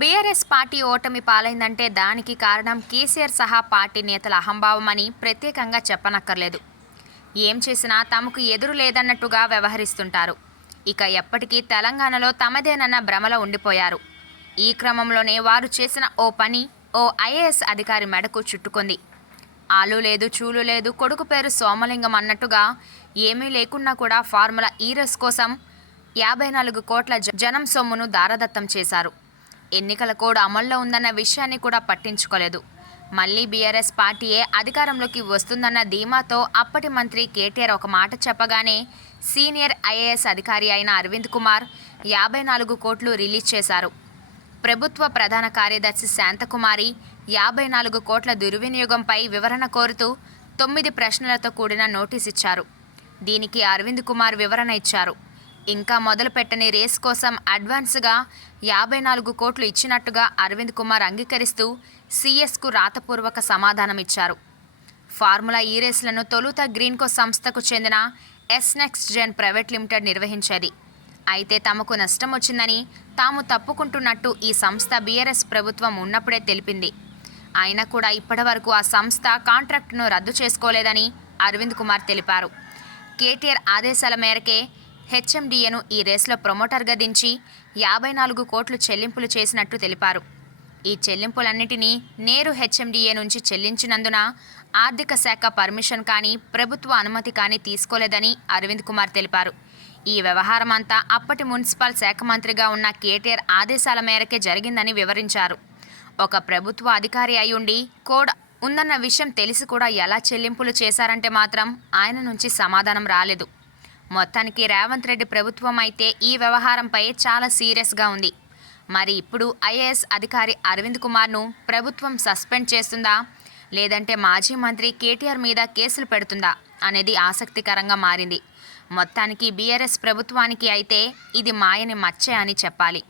BRS party ఓటమి పాలైందంటే దానికి కారణం కేసీఆర్ సహా పార్టీ నేతల అహంభావమని ప్రత్యేకంగా చెప్పనక్కర్లేదు. ఏం చేసినా తమకు ఎదురు లేదన్నట్టుగా వ్యవహరిస్తుంటారు. ఇక ఎప్పటికీ తెలంగాణలో తమదేనన్న భ్రమలో ఉండిపోయారు. ఈ క్రమంలోనే వారు చేసిన ఓ పని ఓ ఐఏఎస్ అధికారి మెడకు చుట్టుకుంది. ఆలు లేదు చూలు లేదు కొడుకు పేరు సోమలింగం అన్నట్టుగా ఏమీ లేకున్నా కూడా ఫార్ములా ఈ రేస్ కోసం 54 కోట్ల జనం సొమ్మును దారదత్తం చేశారు. ఎన్నికల కోడ్ అమల్లో ఉందన్న విషయాన్ని కూడా పట్టించుకోలేదు. మళ్ళీ బీఆర్ఎస్ పార్టీయే అధికారంలోకి వస్తుందన్న ధీమాతో అప్పటి మంత్రి కేటీఆర్ ఒక మాట చెప్పగానే సీనియర్ ఐఏఎస్ అధికారి అయిన అరవింద్ కుమార్ 54 కోట్లు రిలీజ్ చేశారు. ప్రభుత్వ ప్రధాన కార్యదర్శి శాంతకుమారి 54 కోట్ల దుర్వినియోగంపై వివరణ కోరుతూ 9 ప్రశ్నలతో కూడిన నోటీస్ ఇచ్చారు. దీనికి అరవింద్ కుమార్ వివరణ ఇచ్చారు. ఇంకా మొదలుపెట్టని రేస్ కోసం అడ్వాన్స్గా 54 కోట్లు ఇచ్చినట్టుగా అరవింద్ కుమార్ అంగీకరిస్తూ సీఎస్కు రాతపూర్వక సమాధానం ఇచ్చారు. ఫార్ములా ఈ రేస్లను తొలుత గ్రీన్కో సంస్థకు చెందిన ఎస్నెక్స్ట్ జెన్ ప్రైవేట్ లిమిటెడ్ నిర్వహించేది. అయితే తమకు నష్టం వచ్చిందని తాము తప్పుకుంటున్నట్టు ఈ సంస్థ బీఆర్ఎస్ ప్రభుత్వం ఉన్నప్పుడే తెలిపింది. అయినా కూడా ఇప్పటివరకు ఆ సంస్థ కాంట్రాక్టును రద్దు చేసుకోలేదని అరవింద్ కుమార్ తెలిపారు. కేటీఆర్ ఆదేశాల మేరకే హెచ్ఎండిఏను ఈ రేస్లో ప్రమోటర్గా దించి 54 కోట్లు చెల్లింపులు చేసినట్టు తెలిపారు. ఈ చెల్లింపులన్నిటినీ నేరు హెచ్ఎండిఏ నుంచి చెల్లించినందున ఆర్థిక శాఖ పర్మిషన్ కానీ ప్రభుత్వ అనుమతి కానీ తీసుకోలేదని అరవింద్ కుమార్ తెలిపారు. ఈ వ్యవహారం అంతా అప్పటి మున్సిపల్ శాఖ మంత్రిగా ఉన్న కేటీఆర్ ఆదేశాల మేరకే జరిగిందని వివరించారు. ఒక ప్రభుత్వ అధికారి అయ్యుండి కోడ్ ఉందన్న విషయం తెలిసి కూడా ఎలా చెల్లింపులు చేశారంటే మాత్రం ఆయన నుంచి సమాధానం రాలేదు. మొత్తానికి రేవంత్ రెడ్డి ప్రభుత్వం అయితే ఈ వ్యవహారంపై చాలా సీరియస్గా ఉంది. మరి ఇప్పుడు ఐఏఎస్ అధికారి అరవింద్ కుమార్ను ప్రభుత్వం సస్పెండ్ చేస్తుందా, లేదంటే మాజీ మంత్రి కేటీఆర్ మీద కేసులు పెడుతుందా అనేది ఆసక్తికరంగా మారింది. మొత్తానికి బీఆర్ఎస్ ప్రభుత్వానికి అయితే ఇది మాయని మచ్చే అని చెప్పాలి.